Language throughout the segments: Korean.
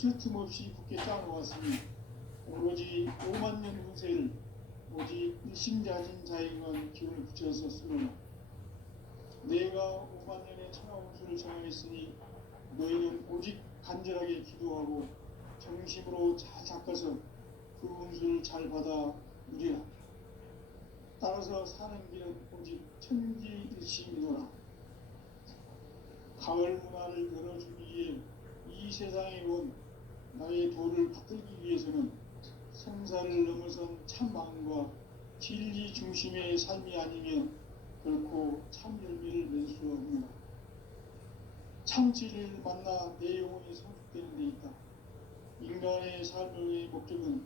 멈출 틈 없이 굳게 짜놓았으니 오로지 5만 년 후세를 오직 일심자진 자에게만 기운을 붙여서 쓰노라. 내가 5만 년의 천하 운수를 정하였으니 너희는 오직 간절하게 기도하고 정심으로 잘 닦아서 그 운수를 잘 받아 누리라. 따라서 사는 길은 오직 천지일심이노라. 가을 문화를 열어주기 위해 이 세상에 온 나의 도를 받들기 위해서는 성사를 넘어선 참 마음과 진리 중심의 삶이 아니면 결코 참 열매를 낼 수 없노라. 참 진리를 만나 내 영혼이 성숙되는 데 있다. 인간의 삶의 목적은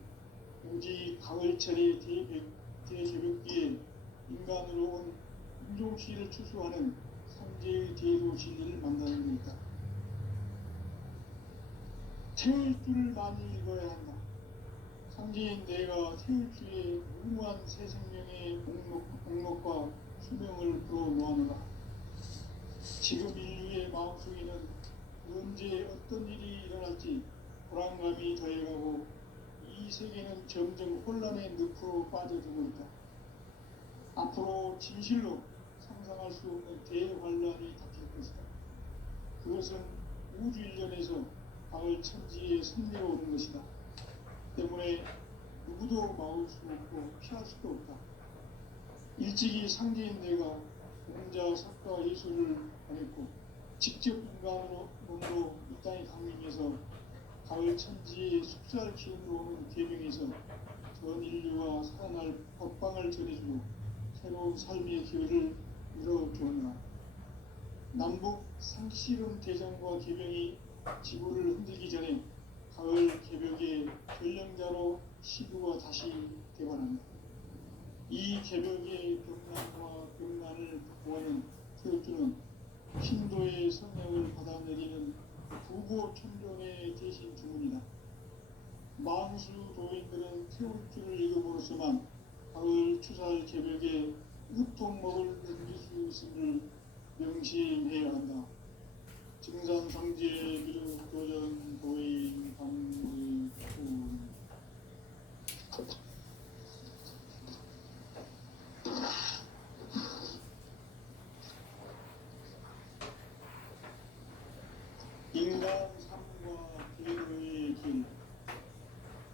오직 가을철의 대개벽기에 인간으로 온 인종시를 추수하는 성제의 대도 진리를 만나는 데 있다. 태울 줄을 많이 읽어야 한다. 상제인 내가 태울 줄에 무모한 새 생명의 목록과 수명을 불어놓아노라. 지금 인류의 마음속에는 언제 어떤 일이 일어날지 불안감이 더해가고 이 세계는 점점 혼란의 늪으로 빠져들고 있다. 앞으로 진실로 상상할 수 없는 대환란이 닥칠 것이다. 그것은 우주 일련에서 가을 천지에 선내려 오는 것이다. 때문에 누구도 막을 수 없고 피할 수도 없다. 일찍이 상제인 내가 공자, 석가, 예술을 보냈고 직접 인간으로 몸으로 이 땅에 강림해서 가을 천지의 숙살 기운으로 오는 계명에서 전 인류와 살아날 법방을 전해주고 새로운 삶의 기회를 열어주었나. 남북 상씨름 대전과 계명이 지구를 흔들기 전에 가을 개벽의 결령자로 시부가 다시 되관한다. 이 개벽의 병난과 병난을 극복하는 태울주는 신도의 성령을 받아내리는 부고천존의 대신 주문이다. 만수 도인들은 태울주를 읽음으로써만 가을 추살 개벽의 으통목을 넘길 수 있음을 명심해야 한다. 증산상제 미륵도전 도인 방의군 인간 삶과 계도의 길.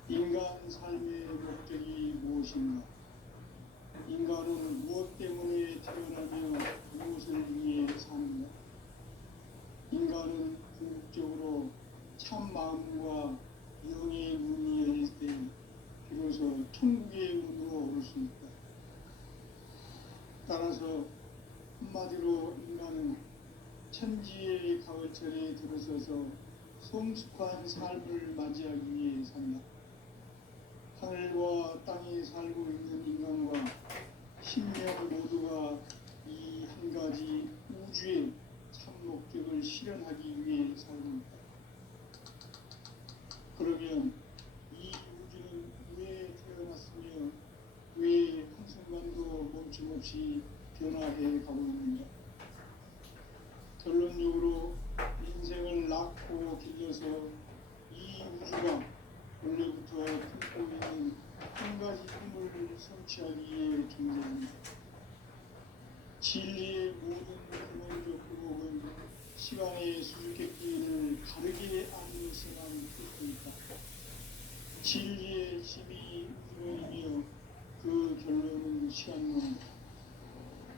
인간 삶의 목적이 무엇인가? 인간은 무엇 때문에 태어나며 무엇을 위해 사는가? 인간은 궁극적으로 참 마음과 영의 문이 열릴 때 비로소 천국의 문으로 오를 수 있다. 따라서 한마디로 인간은 천지의 가을철에 들어서서 성숙한 삶을 맞이하기 위해 산다. 하늘과 땅에 살고 있는 인간과 신명 모두가 이 한 가지 우주의 참 목적을 실현하기 위해 살고 있다. 그러면 이 우주는 왜 태어났으며 왜 한순간도 멈춤없이 변화해 가고 있는가? 결론적으로 인생을 낳고 길러서 이 우주가 원래부터 품고 있는 한 가지 꿈을 성취하기 위해 존재합니다. 진리의 모든 근원적 의목은 시간의 수수께끼를 다르게 알면서만 풀수 있다. 진리의 힘이 우주론이며 그 결론은 시간론이다.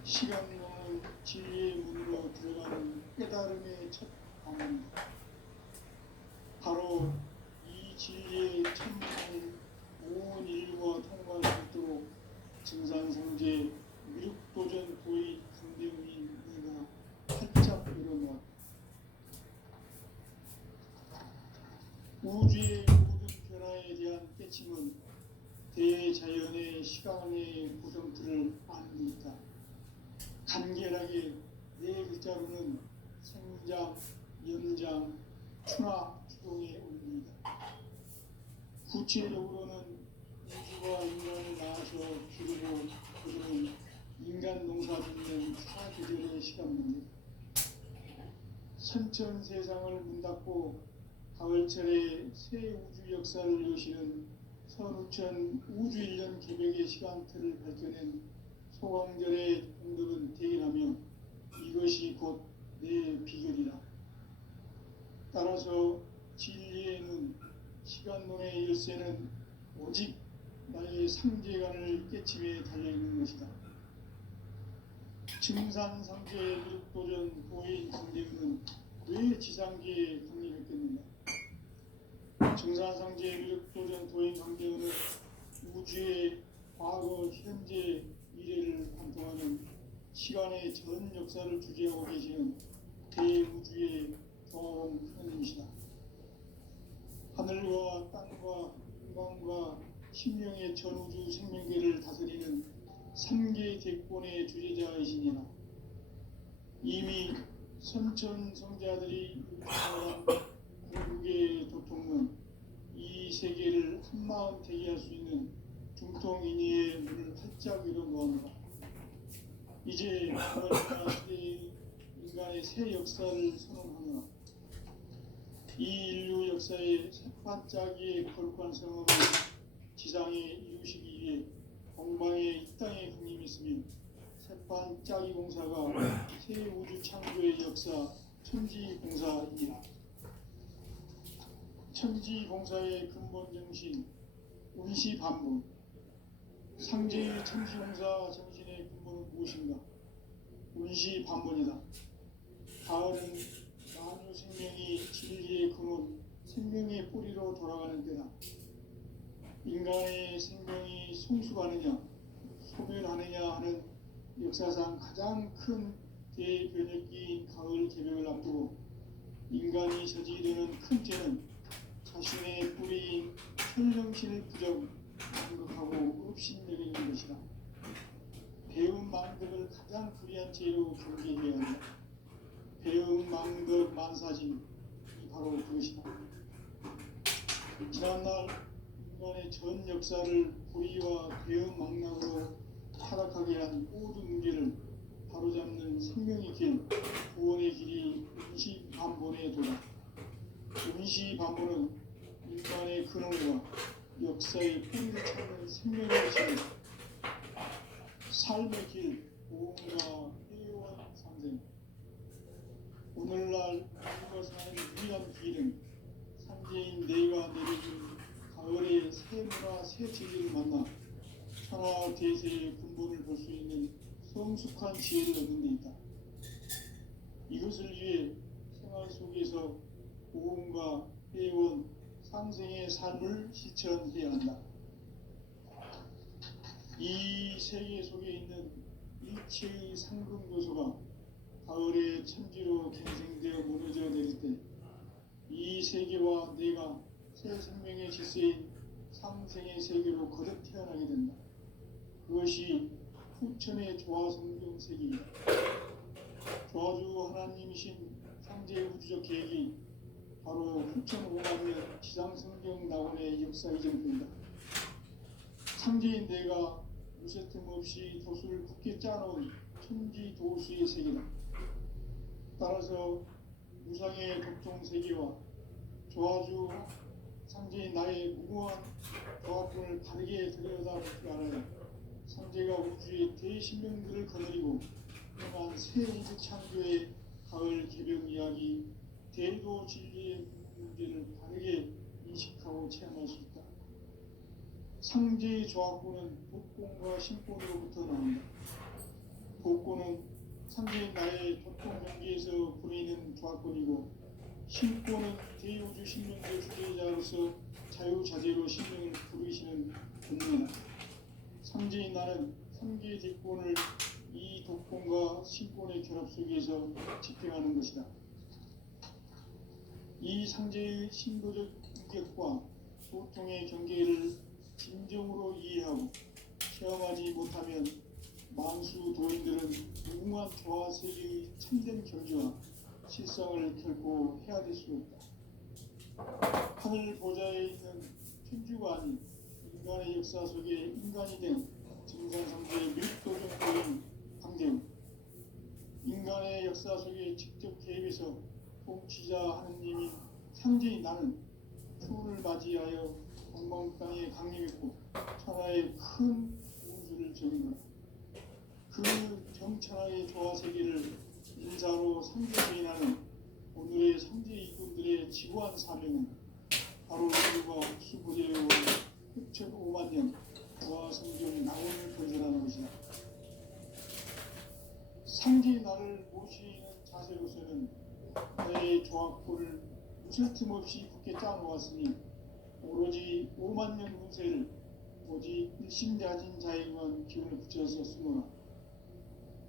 시간론은 진리의 문으로 들어가는 깨달음의 첫 방문이다. 바로 이 진리의 천문을 온 인류가 통과할 수 있도록 증산성제 미륵도전 도의 강대우인 내가 활짝 열어놓았다. 우주의 모든 변화에 대한 깨침은 대자연의 시간의 구성틀을 아는 데 있다. 간결하게 네 글자로는 생장, 연장, 추나, 추동의 원리이다. 구체적으로는 우주가 인간을 낳아서 기르고 그들은 인간 농사 짓는 사계절의 시간 문제. 선천 세상을 문 닫고 가을철에 새 우주 역사를 여시는 선우천 우주일년 개벽의 시간틀을 밝혀낸 소강절의 공덕은 대견하며 이것이 곧 내 비결이라. 따라서 진리의 눈, 시간론의 열쇠는 오직 나의 상제관을 깨침에 달려있는 것이다. 증산상제 미륵도전 도인 강대우는 왜 지상계에 강림했겠는가? 증산상제 미륵도전 도인 강대우는 우주의 과거, 현재, 미래를 관통하는 시간의 전 역사를 주재하고 계시는 대우주의 경험 하나님이시다. 하늘과 땅과 인간과 신명의 전우주 생명계를 다스리는 3개 대권의 주제자이시니라. 이미 선천성자들이 말한 궁극의 도통은 이 세계를 한마음 대기할 수 있는 중통인의의 문을 활짝 열어놓았노라. 이제 그러니까 시대의 인간의 새 역사를 선언하노라. 이 인류 역사의 새반짝이의 거룩한 성험을 지상에 이루시기 위해 공방에 이 땅에 강림했으며 새반짝이 공사가 새 우주 창조의 역사 천지공사이니라. 천지공사의 근본 정신 운시반분. 상제의 천지공사 정신의 근본은 무엇인가? 운시반분이다. 가을은 만유 생명이 진리의 근원, 생명의 뿌리로 돌아가는 때다. 인간의 생명이 성숙하느냐, 소멸하느냐 하는 역사상 가장 큰 대변혁기인 가을 개벽을 앞두고 인간이 저지르는 큰 죄는 자신의 뿌리인 현령신을 부정하고 업신여기는 것이다. 배운 망덕을 가장 불의한 죄로 경계해야 한다. 배운 망덕 만사진이 바로 그것이다. 지난날 인간의 전 역사를 불의와 배운 망락으로 타락하게 한 모든 문제를 바로잡는 생명의 길, 구원의 길이 운시반본에 도다. 운시반본은 인간의 근원과 역사의 뿌리를 찾는 생명의 길, 삶의 길, 보험과 회원 상생. 오늘날 우리가 사는 유일한 길은 상제인 내가 내려준 가을의 새 문화, 새 진리를 만나 천하 대세의 근본을 볼 수 있는 성숙한 지혜를 얻는 데 있다. 이것을 위해 생활 속에서 보험과 회원, 상생의 삶을 실천해야 한다. 이 세계 속에 있는 일체의 상금 요소가 가을의 천지로 갱생되어 무너져 내릴 때 이 세계와 내가 새 생명의 질서인 상생의 세계로 거듭 태어나게 된다. 그것이 후천의 조화성경 세계이다. 조화주 하나님이신 상제 우주적 계획이 바로 후천 5만년 지상성경 낙원의 역사 이전입니다. 상제인 내가 무쇠틈 없이 도수를 굳게 짜놓은 천지 도수의 세계다. 따라서 무상의 독종 세계와 조화주 상제인 나의 무궁한 조합군을 바르게 들여다볼 줄 알아야 상제가 우주의 대신명들을 거느리고 떠난 새 우주 창조의 가을 개벽 이야기, 대도 진리의 문제를 바르게 인식하고 체험할 수 있다. 상제의 조합군은 복권과 신권으로부터 나온다. 복권은 상제인 나의 도통 경계에서 부리는 조합권이고, 신권은 대우주 신명의 주제자로서 자유자재로 신명을 부르시는 본능이다. 상제인 나는 3개의 대권을 이 독권과 신권의 결합 속에서 집행하는 것이다. 이 상제의 신도적 인격과 소통의 경계를 진정으로 이해하고 체험하지 못하면 만수 도인들은 무궁한 조화 세계의 참된 경지와 실상을 결코 헤아릴 수 없다. 하늘 보좌에 있는 천주가 아닌 인간의 역사 속에 인간이 된 증산상제의 밀도적인 강대우, 인간의 역사 속에 직접 개입해서 통치자 하느님인 상제인 나는 추우를 맞이하여 동방 땅에 강림했고 천하의 큰 우주를 정의노라. 그 정천하의 조화 세계를 인사로 상제되이 나는 오늘의 상제 이군들의 지구한 사명은 바로 인류가 수부대와 흑천 5만 년 조화 성경 나원을 건설하는 것이다. 상제의 나를 모시는 자세로서는 나의 조합고를 무슨 틈 없이 굳게 짜놓았으니 오로지 5만 년 운세를 오직 일심자진 자에게만 기운을 붙여서 쓰노라.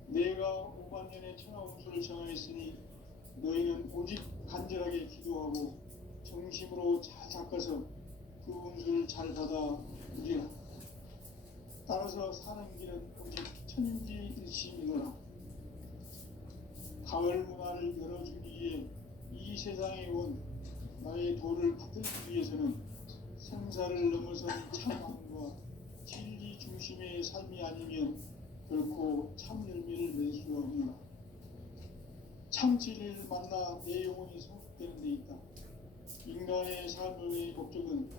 내가 5만 년의 천하 운수를 정하였으니 너희는 오직 간절하게 기도하고 정심으로 잘 닦아서 그 운수를 잘 받아 누리라. 따라서 사는 길은 오직 천지일심이노라. 가을 문화를 열어주기 위해 이 세상에 온 나의 도를 받들기 위해서는 생사를 넘어선 참함과 진리 중심의 삶이 아니면 결코 참 열매를 낼 수가 없노라. 참 진리를 만나 내 영혼이 성숙되는 데 있다. 인간의 삶의 목적은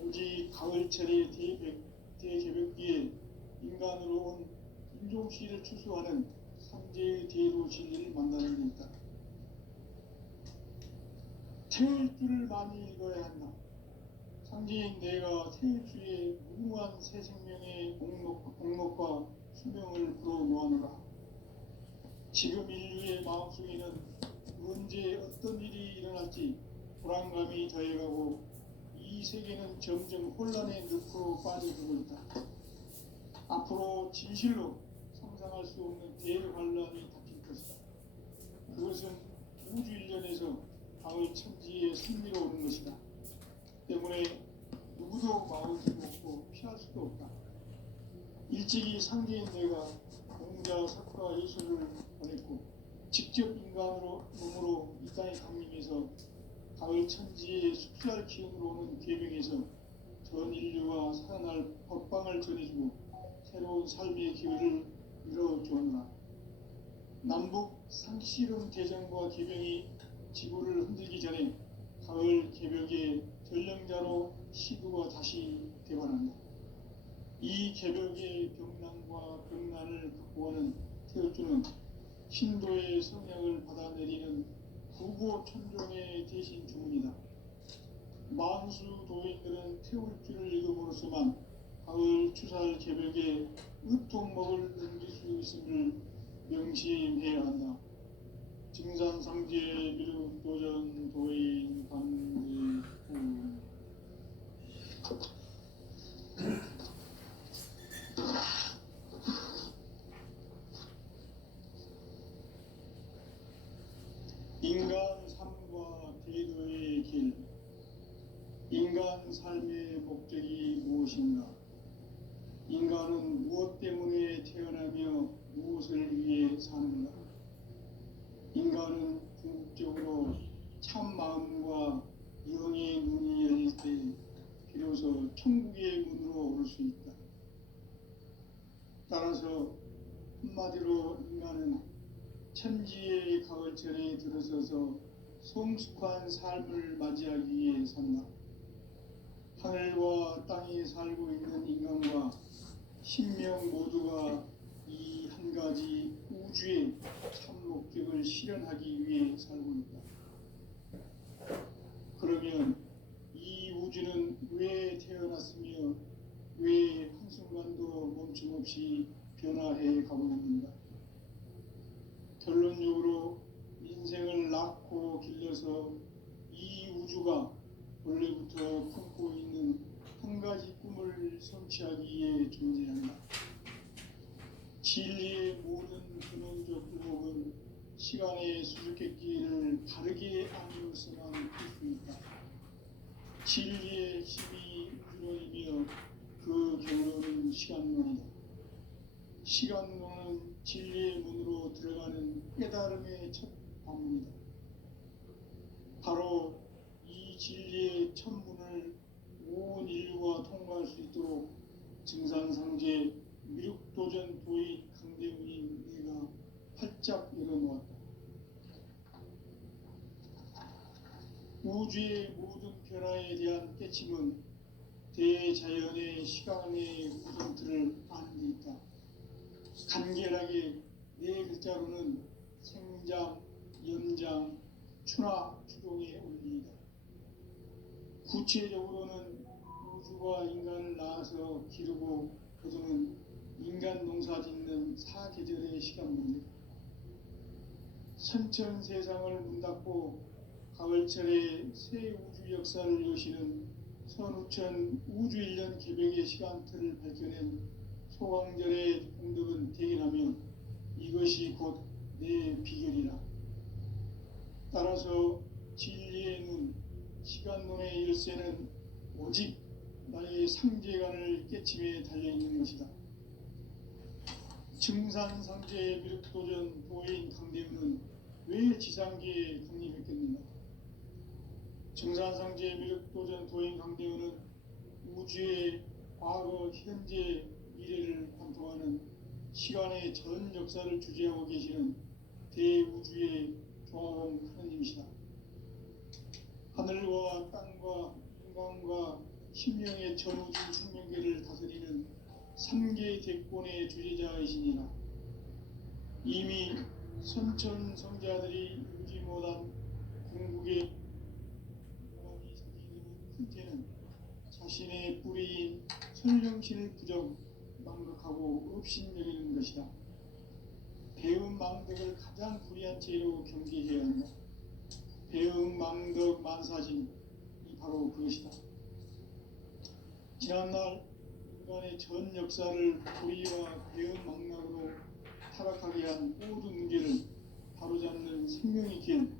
오직 가을철의 대개벽기에 인간으로 온 인종씨를 추수하는 상제의 대로 진리를 만나는 데 있다. 태일주를 많이 읽어야 한다. 상제인 내가 태일주의 무궁한 새 생명의 공목과 수명을 불어놓아노라. 지금 인류의 마음속에는 언제 어떤 일이 일어날지 불안감이 더해가고 이 세계는 점점 혼란의 늪으로 빠져들고 있다. 앞으로 진실로 상상할 수 없는 대환란이 닥칠 것이다. 그것은 우주 일련에서 가을 천지의 승리로 오는 것이다. 때문에 누구도 막을 수도 없고 피할 수도 없다. 일찍이 상제인 내가 공자, 석가, 예수를 보냈고 직접 인간으로 몸으로 이 땅에 강림해서 가을 천지의 숲살 기운으로 오는 계명에서 전 인류가 살아날 법방을 전해주고 새로운 삶의 기회를 이뤄주었노라. 남북 상씨름 대전과 계명이 지구를 흔들기 전에 가을 개벽의 전령자로 시구가 다시 되관한다. 이 개벽의 병난과 병난을 극복하는 태울주는 신도의 성향을 받아내리는 구고천종의 대신 주문이다. 만수 도인들은 태울주를 읽음으로써만 가을 추살 개벽의 으통목을 넘길 수 있음을 명심해야 한다. 증산상제 미륵도전 도인 강대구. 인간 삶과 대도의 길. 인간 삶의 목적이 무엇인가? 인간은 무엇 때문에 태어나며 무엇을 위해 사는가? 인간은 궁극적으로 참 마음과 영의 문이 열릴 때 비로소 천국의 문으로 올 수 있다. 따라서 한마디로 인간은 천지의 가을철에 들어서서 성숙한 삶을 맞이하기 위해 산다. 하늘과 땅에 살고 있는 인간과 신명 모두가 이 한 가지 우주의 참 목적을 실현하기 위해 살고 있다. 그러면 이 우주는 왜 태어났으며 왜 한순간도 멈춤없이 변화해 가고 있는가? 결론적으로 인생을 낳고 길러서 이 우주가 원래부터 품고 있는 한 가지 꿈을 성취하기 위해 존재한다. 진리의 모든 근원적 의혹은 시간의 수수께끼를 다르게 아니어서만 풀 수 있다. 진리의 힘이 우주론이며 그 결론은 시간론이다. 시간론은 진리의 문으로 들어가는 깨달음의 첫 방문이다. 바로 이 진리의 첫 문을 온 인류가 통과할 수 있도록 증산상제 미륵도전 도인 강대훈인 내가 활짝 열어놓았다. 우주 우주의 모든 변화에 대한 깨침은 대자연의 시간의 우정틀을 아는 데 있다. 간결하게 네 글자로는 생장, 연장, 추나 추동의 원리이다. 구체적으로는 우주가 인간을 낳아서 기르고 거두는 인간 농사 짓는 사계절의 시간 문제다. 선천 세상을 문 닫고 가을철에 새 우주 역사를 여시는 선우천 우주 1년 개벽의 시간틀을 밝혀낸 소강절의 공덕은 대견하며 이것이 곧 내 비결이라. 따라서 진리의 눈, 시간론의 열쇠는 오직 나의 상제관을 깨침에 달려있는 것이다. 증산상제의 미륵도전 도인 강대우는 왜 지상계에 강림했겠는가? 증산상제의 미륵도전 도인 강대우는 우주의 과거, 현재, 미래를 관통하는 시간의 전 역사를 주재하고 계시는 대우주의 조화공 하느님이시다. 하늘과 땅과 인간과 심령의 전우주 생명계를 다스리는 3계 대권의 주제자이시니라. 이미 선천 성자들이 이루지 못한 궁극의 바람이 생기는 큰태는 자신의 뿌리인 설령신을 부정 망각하고 업신여기는 것이다. 배음 망덕을 가장 불의한 죄로 경계해야 한다. 배음 망덕 만사진이 바로 그것이다. 지난날 인간의 전 역사를 불의와 배음 망락으로 타락하게 한 모든 문제를 바로잡는 생명의 길,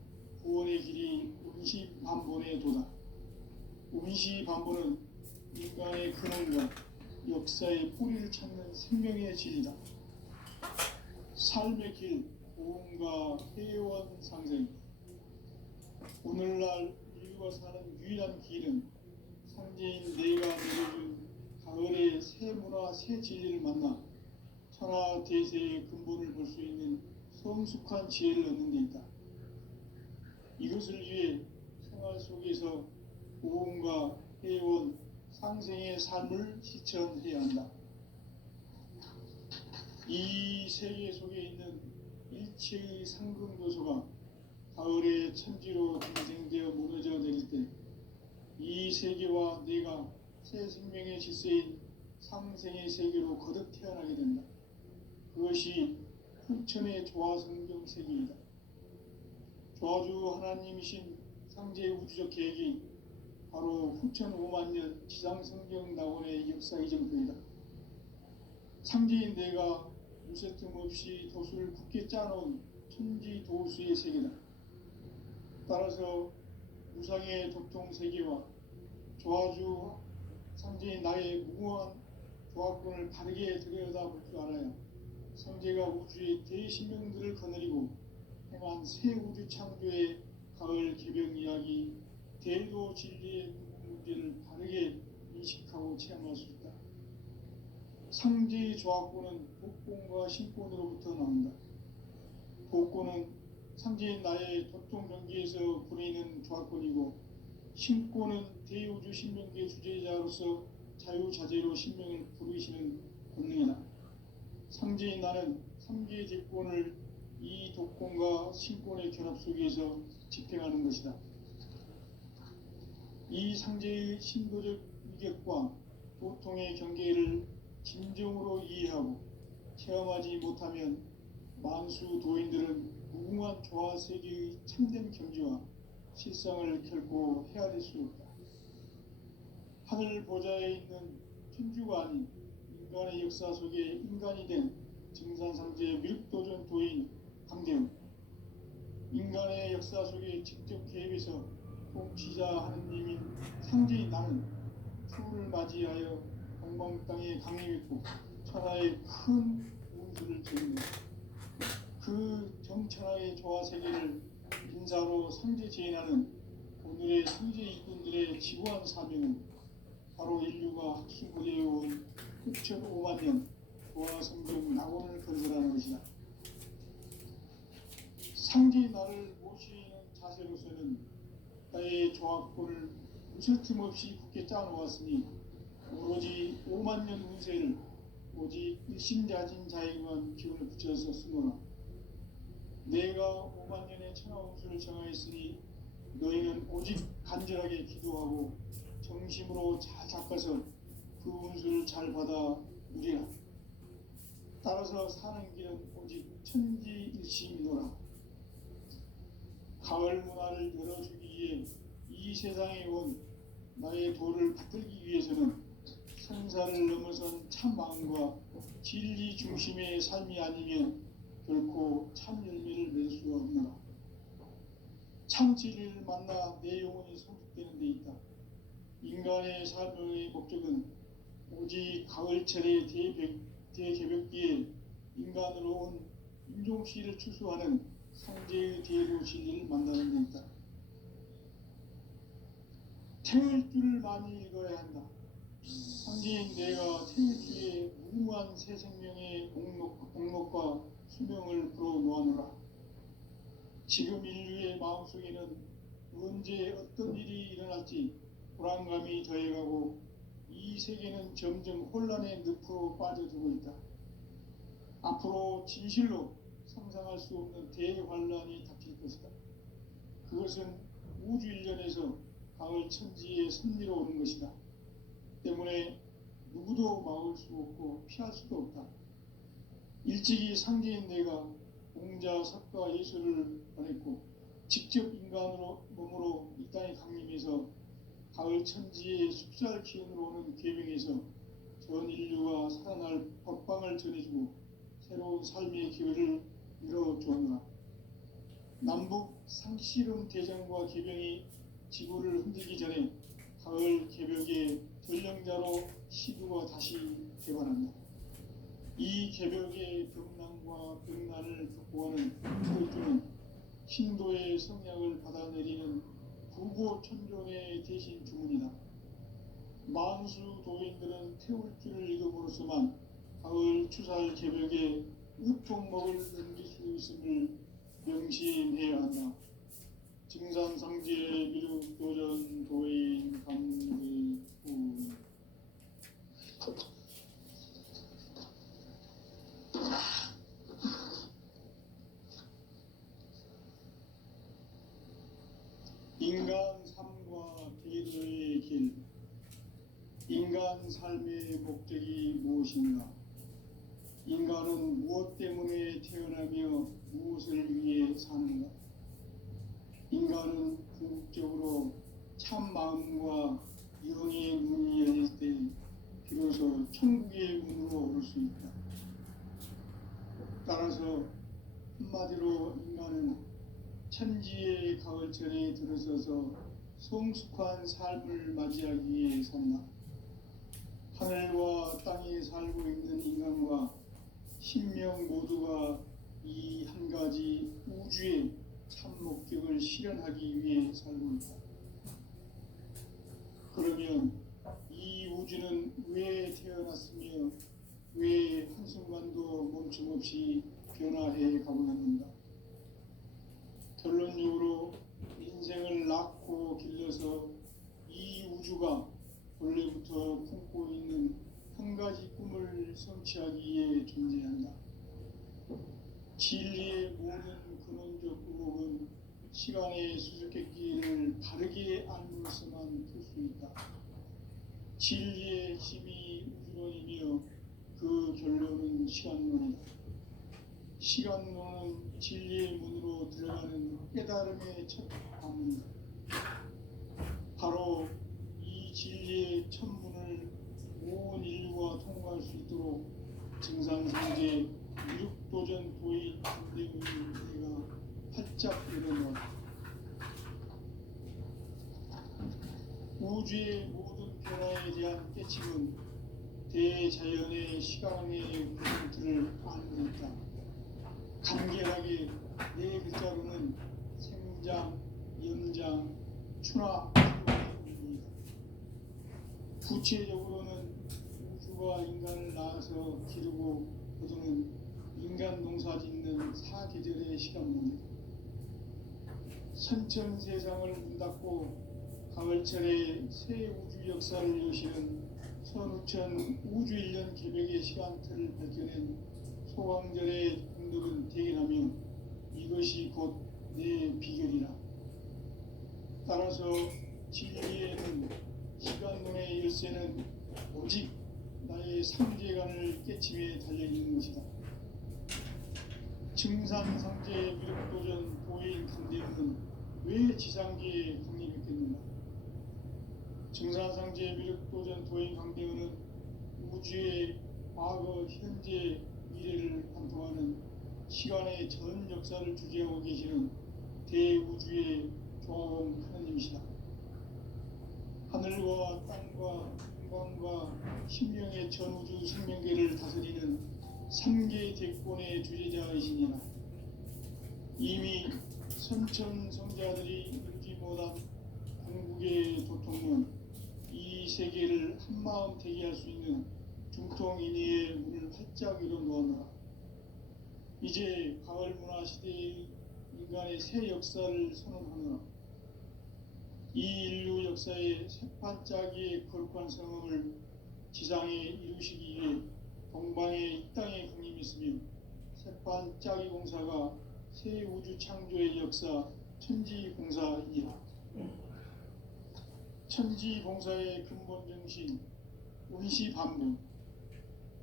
구원의 길이 운시반본의 도다. 운시반본은 인간의 근원과 역사의 뿌리를 찾는 생명의 진리다. 삶의 길, 고음과 회원 상생. 오늘날 인류가 사는 유일한 길은 상제인 내가 내려준 가을의 새 문화, 새 진리를 만나 천하 대세의 근본을 볼 수 있는 성숙한 지혜를 얻는 데 있다. 이것을 위해 생활 속에서 고음과 회원, 상생의 삶을 실천해야 한다. 이 세계 속에 있는 일체의 상금도소가 가을의 천지로 경쟁되어 무너져 내릴 때 이 세계와 내가 새 생명의 질서인 상생의 세계로 거듭 태어나게 된다. 그것이 후천의 조화성경 세계이다. 조화주 하나님이신 상제의 우주적 계획이 바로 후천 5만년 지상성경 낙원의 역사 이정표이다. 상제인 내가 무쇠 틈 없이 도수를 굳게 짜놓은 천지도수의 세계다. 따라서 무상의 도통세계와 조화주 상제인 나의 무궁한 조화권을 바르게 들여다볼 줄 알아야 상제가 우주의 대신명들을 거느리고 행한 새 우주 창조의 가을 개벽 이야기, 대도 진리의 문제를 바르게 인식하고 체험할 수 있다. 상제의 조화권은 복권과 신권으로부터 나온다. 복권은 상제인 나의 도통경계에서 부리는 조화권이고, 신권은 대우주 신명계 주제자로서 자유자재로 신명을 부르시는 권능이다. 상제인 나는 3계 제권을 이 독권과 신권의 결합 속에서 집행하는 것이다. 이 상제의 신도적 위격과 도통의 경계를 진정으로 이해하고 체험하지 못하면 만수 도인들은 무궁한 조화 세계의 참된 경지와 실상을 결코 헤아릴 수 없다. 하늘 보좌에 있는 천주가 아닌 인간의 역사 속에 인간이 된 증산상제의 미륵도전 도인 강대우. 인간의 역사 속에 직접 개입해서 통치자 하느님인 상제인 나는 추운을 맞이하여 동방 땅에 강림했고 천하의 큰 운수를 제공했다. 그 정천하의 조화 세계를 인사로 상제 제인하는 오늘의 상제 일꾼들의 지구한 사명은 바로 인류가 학수무대해온 6,500년 조화 성경 낙원을 건설하는 것이다. 상제 나를 모시는 자세로서는 나의 조합권을 무설틈 없이 굳게 짜놓았으니 오로지 5만 년 운세를 오직 일심자진 자에게만 기운을 붙여서 쓰노라. 내가 5만 년의 천하 운수를 정하였으니 너희는 오직 간절하게 기도하고 정심으로 잘 닦아서 그 운수를 잘 받아 누리라. 따라서 사는 길은 오직 천지일심이노라. 가을 문화를 열어주기 위해 이 세상에 온 나의 도를 붙들기 위해서는 성사를 넘어선 참 마음과 진리 중심의 삶이 아니면 결코 참 열매를 맺을 수가 없노라. 참 진리를 만나 내 영혼이 성숙되는 데 있다. 인간의 삶의 목적은 오직 가을철의 대개벽기에 인간으로 온 인종시를 추수하는 상제의 대로 진리를 만나는 데 있다. 태울 줄을 많이 읽어야 한다. 상제인 내가 태울 주의 무궁한 새 생명의 공목과 수명을 불어놓아노라. 지금 인류의 마음속에는 언제 어떤 일이 일어날지 불안감이 더해가고 이 세계는 점점 혼란의 늪으로 빠져들고 있다. 앞으로 진실로 상상할 수 없는 대환란이 닥칠 것이다. 그것은 우주 일련에서 가을 천지의 섭리로 오는 것이다. 때문에 누구도 막을 수 없고 피할 수도 없다. 일찍이 상제인 내가 공자, 석가, 예수를 보냈고 직접 인간으로 몸으로 이 땅에 강림해서 가을 천지의 숲살 기운으로 오는 계명에서 전 인류가 살아날 법방을 전해주고 새로운 삶의 기회를 열어주었노라. 남북 상씨름 대전과 개병이 지구를 흔들기 전에 가을 개벽의 전령자로 시두가 다시 개관한다. 이 개벽의 병난과 병난을 극복하는 태울주는 신도의 성약을 받아내리는 구고천존의 대신 주문이다. 만수 도인들은 태울주를 읽음으로써만 가을 추살 개벽의 으통목을 넘길 수 있음을 명심해야 한다. 증산상제 미륵도전 도인 강대후. 인간 삶과 대도의 길. 인간 삶의 목적이 무엇인가? 인간은 무엇 때문에 태어나며 무엇을 위해 사는가? 인간은 궁극적으로 참 마음과 영의 문이 열릴 때 비로소 천국의 문으로 오를 수 있다. 따라서 한마디로 인간은 천지의 가을철에 들어서서 성숙한 삶을 맞이하기 위해 산다. 하늘과 땅에 살고 있는 인간과 신명 모두가 이 한 가지 우주의 참 목적을 실현하기 위해 살고 있다. 그러면 이 우주는 왜 태어났으며 왜 한순간도 멈춤없이 변화해 가고 있는가? 결론적으로 인생을 낳고 길러서 이 우주가 원래부터 품고 있는 한 가지 꿈을 성취하기 위해 존재한다. 진리의 모든 근원적 의혹은 시간의 수수께끼를 바르게 알므로서만 풀 수 있다. 진리의 힘이 우주론이며 그 결론은 시간론이다. 시간론은 진리의 문으로 들어가는 깨달음의 첫 관문이다. 바로 이 진리의 첫 문을 온 인류가 통과할 수 있도록 증산상제 미륵도전 도인 강대의 내가 활짝 열어놓았다. 우주의 모든 변화에 대한 깨침은 대자연의 시간의 그림틀을 아는 데 있다. 간결하게 네 글자로는 생장, 연장, 추나, 입니다. 구체적으로는 우주가 인간을 낳아서 기르고 거두는 인간 농사 짓는 사계절의 시간문이다. 선천 세상을 문 닫고 가을철에 새 우주 역사를 여시는 선우천 우주일년 개벽의 시간틀을 밝혀낸 소강절의 공덕은 대견하며 이것이 곧 내 비결이라. 따라서 진리에는 시간론의 열쇠는 오직 나의 삼재간을 깨침에 달려있는 것이다. 증산상제 미륵도전 도인 강대우는 왜 지상계에 강림했겠는가? 증산상제 미륵도전 도인 강대우는 우주의 과거, 현재, 미래를 관통하는 시간의 전 역사를 주재하고 계시는 대우주의 조화원 하느님이시다. 하늘과 땅과 인간과 신명의 전우주 생명계를 다스리는 삼계 대권의 주제자이시니라. 이미 선천성자들이 이루지 못한 궁극의 도통은 이 세계를 한마음 대기할 수 있는 중통인의의 문을 활짝 열어놓았노라. 이제 가을 문화 시대의 인간의 새 역사를 선언하노라. 이 인류 역사의 새판짜기의 거룩한 성음을 지상에 이루시기 위해 동방의 이 땅에 강림했으며 새판짜기 공사가 새 우주 창조의 역사 천지공사이라. 천지공사의 근본 정신 운시반분.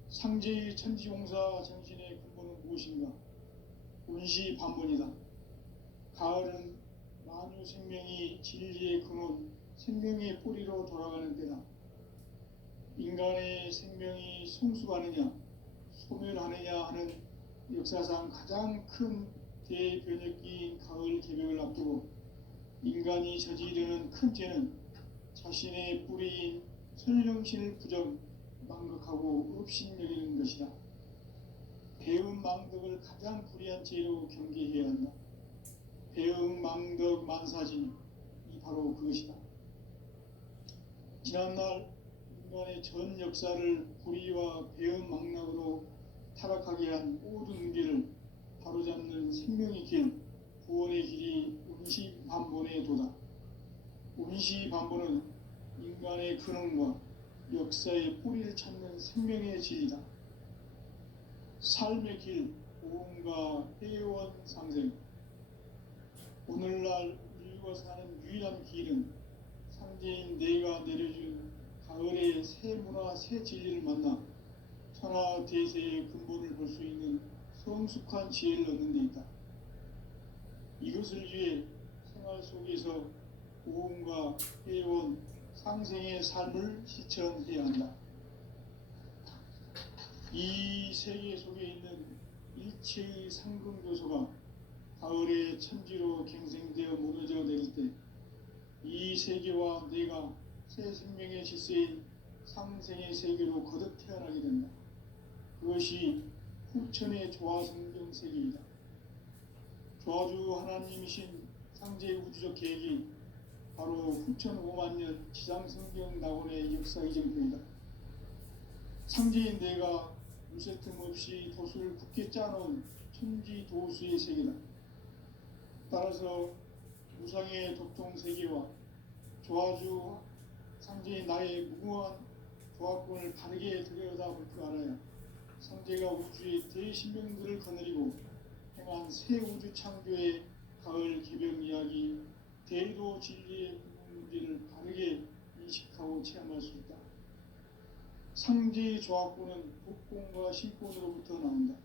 상제의 천지공사 정신의 근본은 무엇인가? 운시반분이다. 가을은 만유 생명이 진리의 근원, 생명의 뿌리로 돌아가는 때다. 인간의 생명이 성숙하느냐, 소멸하느냐 하는 역사상 가장 큰 대변혁기인 가을 개벽을 앞두고 인간이 저지르는 큰 죄는 자신의 뿌리인 설령신을 부정, 망각하고 업신여기는 것이다. 배움 망덕을 가장 불의한 죄로 경계해야 한다. 배움 망덕 만사진이 바로 그것이다. 지난날 인간의 전 역사를 불의와 배움 망락으로 타락하게 한 모든 문제를 바로잡는 생명의 길, 구원의 길이 운시반본의 도다. 운시반본은 인간의 근원과 역사의 뿌리를 찾는 생명의 진리다. 삶의 길, 보험과 회원 상생. 오늘날 인류가 사는 유일한 길은 상제인 내가 내려준 가을의 새 문화, 새 진리를 만나 천하 대세의 근본을 볼 수 있는 성숙한 지혜를 얻는 데 있다. 이것을 위해 생활 속에서 보험과 회원, 상생의 삶을 실천해야 한다. 이 세계 속에 있는 일체의 상근교소가 가을의 천지로 갱생되어 무너져 내릴 때 이 세계와 내가 새 생명의 질서인 상생의 세계로 거듭 태어나게 된다. 그것이 후천의 조화성경 세계이다. 조화주 하나님이신 상제의 우주적 계획이 바로 후천 5만년 지상성경 낙원의 역사 이정표이다. 상제인 내가 무쇠틈 없이 도수를 굳게 짜놓은 천지도수의 세계다. 따라서 무상의 도통 세계와 조화주 상제의 나의 무궁한 조화권을 바르게 들여다볼 줄 알아야 상제가 우주의 대신명들을 거느리고 행한 새 우주 창조의 가을 개벽 이야기, 대도 진리의 문제를 바르게 인식하고 체험할 수 있다. 상제의 조화권은 복권과 신권으로부터 나온다.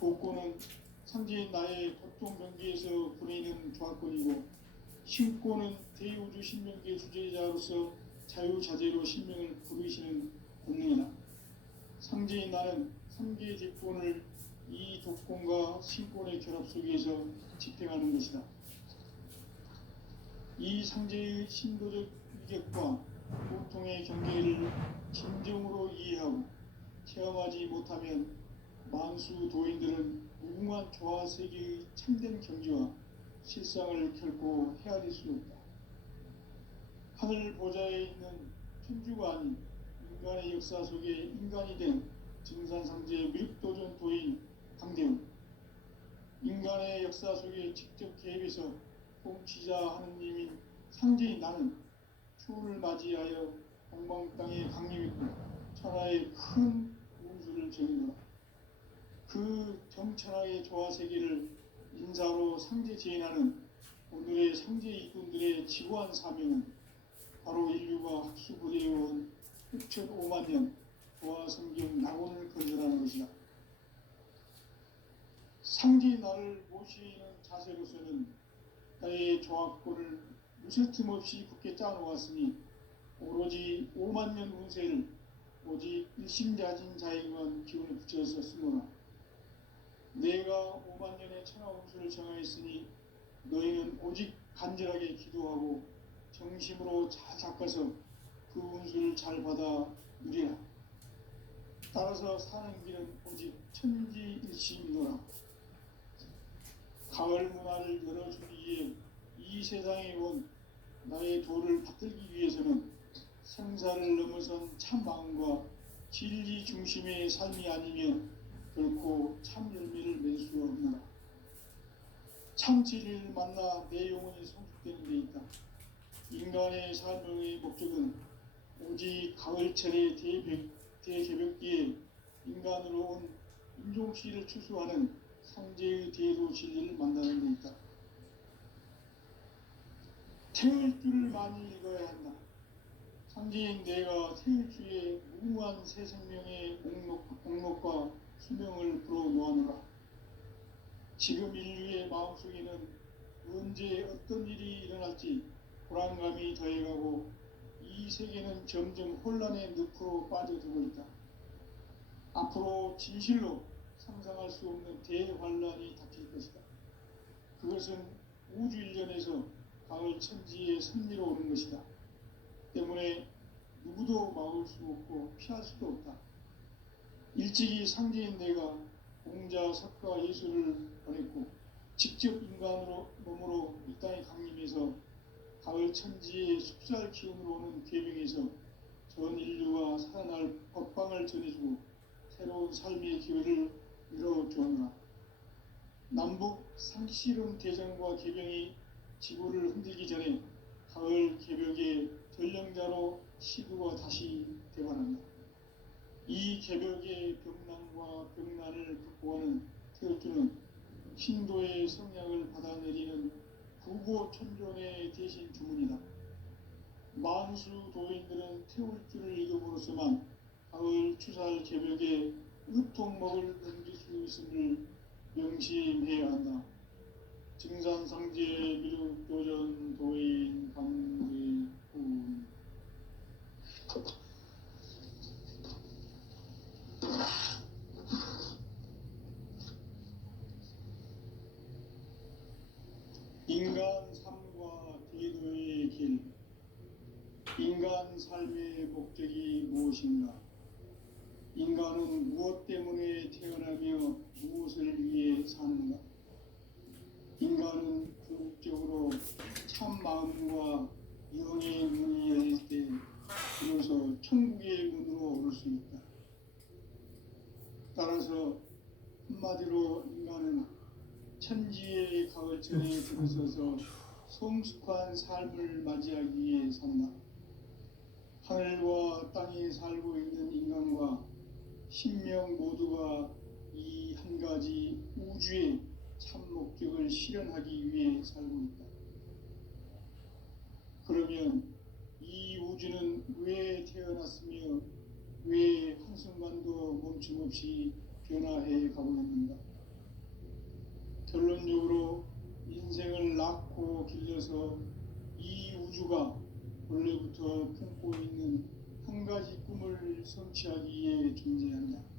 복권은 상제인 나의 보통 경계에서 보내는 조화권이고, 신권은 대우주 신명계 주제자로서 자유자재로 신명을 부르시는 권능이다. 상제인 나는 3개의 직권을 이 독권과 신권의 결합 속에서 집행하는 것이다. 이 상제의 신도적 위격과 보통의 경계를 진정으로 이해하고 체험하지 못하면 만수 도인들은 무궁한 조화 세계의 참된 경지와 실상을 결코 헤아릴 수 없다. 하늘 보좌에 있는 천주가 아닌 인간의 역사 속에 인간이 된 증산상제 미륵도전 도인 강대우. 인간의 역사 속에 직접 개입해서 통치자 하느님인 상제인 나는 추운을 맞이하여 동방 땅에 강림했고 천하에 큰 운수를 정하노라. 그 정천하의 조화세계를 인사로 상제 제인하는 오늘의 상제 일꾼들의 지구한 사명은 바로 인류가 학수부대해온 6,5만 년 조화성경 낙원을 건설하는 것이다. 상제 나를 모시는 자세로서는 나의 조합권을 무쇠틈 없이 굳게 짜놓았으니 오로지 5만 년 운세를 오직 일심자진 자에게만 기운을 붙여서 쓰노라. 내가 5만 년의 천하 운수를 정하였으니 너희는 오직 간절하게 기도하고 정심으로 잘 닦아서 그 운수를 잘 받아 누리라. 따라서 사는 길은 오직 천지일심이노라. 가을 문화를 열어주기 위해 이 세상에 온 나의 도를 받들기 위해서는 생사를 넘어선 참 마음과 진리 중심의 삶이 아니면 결코 참 열매를 맺을 수 없노라. 참 진리를 만나 내 영혼이 성숙되는 데 있다. 인간의 삶의 목적은 오직 가을철의 대개벽기에 인간으로 온 인종씨를 추수하는 상제의 대도 진리를 만나는 데 있다. 태을 줄을 많이 읽어야 한다. 상제인 내가 태을 주에 무궁한 새 생명의 목록과 수명을 불어놓아노라. 지금 인류의 마음속에는 언제 어떤 일이 일어날지 불안감이 더해가고 이 세계는 점점 혼란의 늪으로 빠져들고 있다. 앞으로 진실로 상상할 수 없는 대환란이 닥칠 것이다. 그것은 우주 일련에서 가을 천지의 섭리로 오는 것이다. 때문에 누구도 막을 수 없고 피할 수도 없다. 일찍이 상제인 내가 공자, 석가, 예수를 보냈고 직접 인간으로 몸으로 이 땅에 강림해서 가을 천지의 숲살 기운으로 오는 계명에서 전 인류가 살아날 법방을 전해주고 새로운 삶의 기회를 이뤄주었노라. 남북 상씨름 대전과 개병이 지구를 흔들기 전에 가을 개벽의 전령자로 시구가 다시 되관한다. 이 개벽의 병난과 병난을 극복하는 태울주는 신도의 성량을 받아내리는 구고천존의 대신 주문이다. 만수 도인들은 태울주를 읽음으로써만 가을 추살 개벽의 의통목을 넘길 수 있음을 명심해야 한다. 증산상제 미륵도전 도인 강제훈. 인간 삶과 대도의 길. 인간 삶의 목적이 무엇인가? 인간은 무엇 때문에 태어나며 무엇을 위해 사는가? 인간은 궁극적으로 참 마음과 영의 문이 열릴 때 비로소 천국의 문으로 오를 수 있다. 따라서 한마디로 인간은 천지의 가을철에 들어서서 성숙한 삶을 맞이하기 위해 산다. 하늘과 땅에 살고 있는 인간과 신명 모두가 이 한 가지 우주의 참 목적을 실현하기 위해 살고 있다. 그러면 이 우주는 왜 태어났으며 왜 한순간도 멈춤없이 변화해 가고 있는가? 결론적으로 인생을 낳고 길러서 이 우주가 원래부터 품고 있는 한 가지 꿈을 성취하기 위해 존재한다.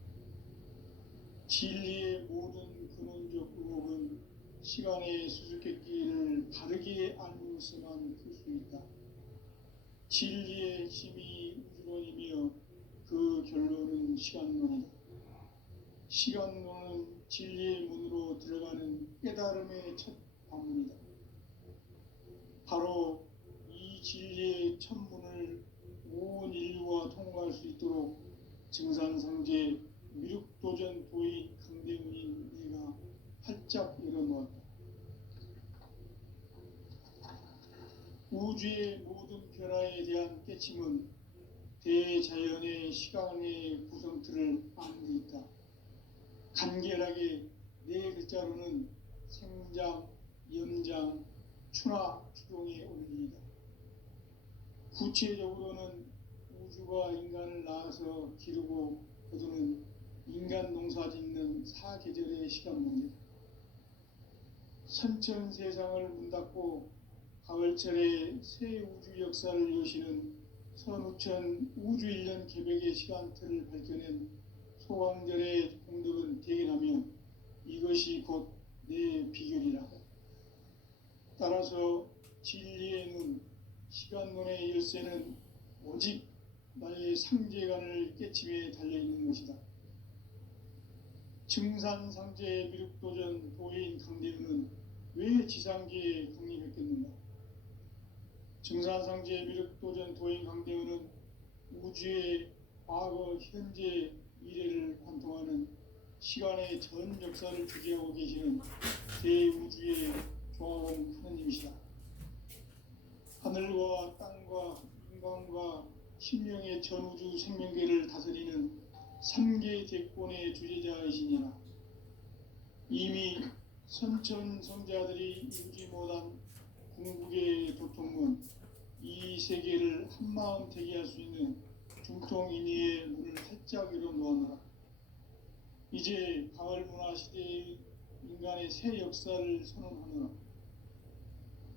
진리의 모든 근원적 의혹은 시간의 수수께끼를 바르게 알면서만 풀 수 있다. 진리의 핵심이 우주론이며 그 결론은 시간론이다. 시간론은 진리의 문으로 들어가는 깨달음의 첫 방문이다. 바로 이 진리의 첫 문을 온 인류가 통과할 수 있도록 증산상제 미륵도전 도인 강대훈인 내가 활짝 열어놓았다. 우주의 모든 변화에 대한 깨침은 대자연의 시간의 구성틀을 안고 있다. 간결하게 네 글자로는 생장, 연장, 추나 추동의 원리이다. 구체적으로는 우주가 인간을 낳아서 기르고 거두는 인간 농사 짓는 사계절의 시간 문제다. 선천 세상을 문닫고 가을철에 새 우주 역사를 여시는 선우천 우주 1년 개백의 시간틀을 밝혀낸 소강절의 공덕은 대견하며 이것이 곧 내 비결이라. 따라서 진리의 눈, 시간문의 열쇠는 오직 나의 상제관을 깨침에 달려있는 것이다. 증산상제 미륵도전 도인 강대우는 왜 지상계에 강림했겠는가? 증산상제 미륵도전 도인 강대우는 우주의 과거, 현재, 미래를 관통하는 시간의 전 역사를 주재하고 계시는 대우주의 조화원 하느님이시다. 하늘과 땅과 인간과 신명의 전우주 생명계를 다스리는 3계 대권의 주제자이시니라. 이미 선천성자들이 이루지 못한 궁극의 도통은 이 세계를 한마음 되게 할 수 있는 중통인의의 문을 활짝 열어 놓았노라. 이제 가을 문화 시대의 인간의 새 역사를 선언하노라.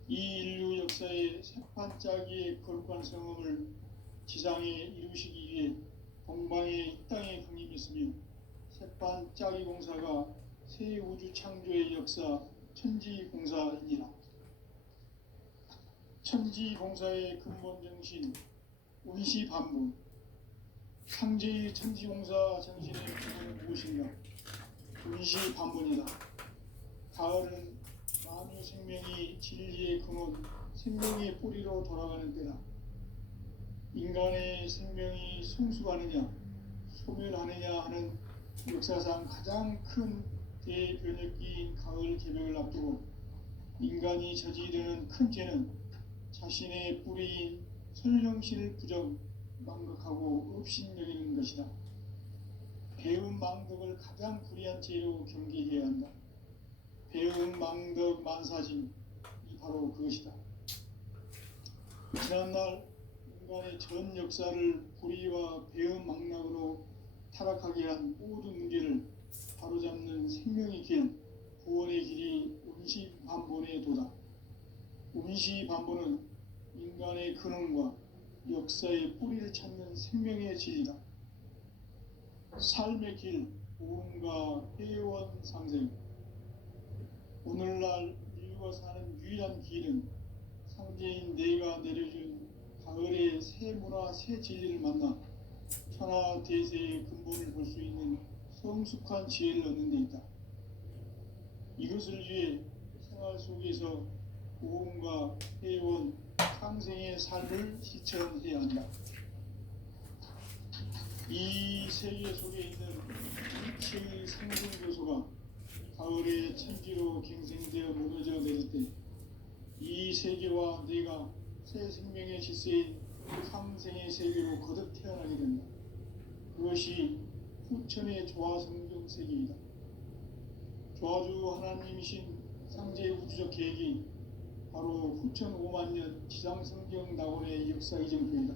이 인류 역사의 새판짜기의 거룩한 성음을 지상에 이루시기 위해 동방의 이 땅에 강림했으며 새판짜기 공사가 새 우주 창조의 역사 천지공사이니라. 천지공사의 근본 정신 운시반분. 상제의 천지공사 정신의 근본은 무엇인가? 운시반분이다. 가을은 만유 생명이 진리의 근원, 생명의 뿌리로 돌아가는 때다. 인간의 생명이 성숙하느냐, 소멸하느냐 하는 역사상 가장 큰 대변혁기인 가을 개벽을 앞두고 인간이 저지르는 큰 죄는 자신의 뿌리인 설령신을 부정, 망각하고 업신여기는 것이다. 배운 망덕을 가장 불의한 죄로 경계해야 한다. 배운 망덕 만사짐이 바로 그것이다. 지난날 인간의 전 역사를 불의와 배운 망락으로 타락하게 한 모든 문제를 바로잡는 생명의 길, 구원의 길이 운시반본의 도다. 운시반본은 인간의 근원과 역사의 뿌리를 찾는 생명의 진리다. 삶의 길, 보험과 회원 상생. 오늘날 인류가 사는 유일한 길은 상제인 내가 내려준 가을의 새 문화, 새 진리를 만나 천하 대세의 근본을 볼 수 있는 성숙한 지혜를 얻는 데 있다. 이것을 위해 생활 속에서 보험과 회원, 상생의 삶을 실천해야 한다. 이 세계 속에 있는 일체의 상승 요소가 가을의 천지로 갱생되어 무너져 내릴 때 이 세계와 내가 새 생명의 질서인 상생의 세계로 거듭 태어나게 된다. 그것이 후천의 조화성경 세계이다. 조화주 하나님이신 상제의 우주적 계획이 바로 후천 5만년 지상성경 낙원의 역사 이정표이다.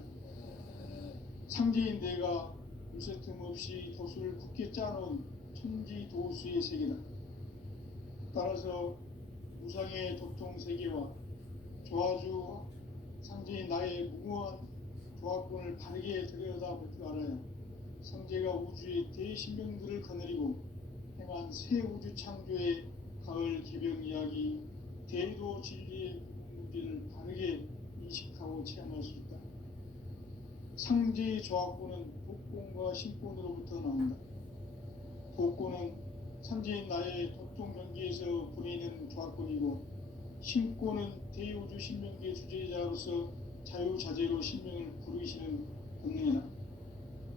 상제인 내가 무쇠틈 없이 도수를 굳게 짜놓은 천지도수의 세계다. 따라서 무상의 도통 세계와 조화주 상제인 나의 무궁한 조화권을 바르게 들여다볼 줄 알아야 상제가 우주의 대신명들을 거느리고 행한 새 우주 창조의 가을 개벽 이야기, 대도 진리의 문제를 바르게 인식하고 체험할 수 있다. 상제의 조화권은 복권과 신권으로부터 나온다. 복권은 상제인 나의 도통 경계에서 부리는 조화권이고, 신권은 대우주 신명계 주제자로서 자유자재로 신명을 부르시는 본능이다.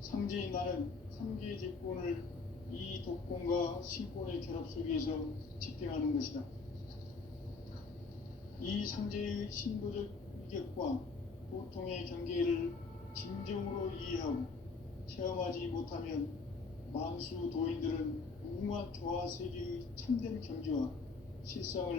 상제인 나는 3개의 제권을 이 독권과 신권의 결합 속에서 집행하는 것이다. 이 상제의 신도적 인격과 고통의 경계를 진정으로 이해하고 체험하지 못하면 만수 도인들은 무궁한 조화 세계의 참된 경지와 실상을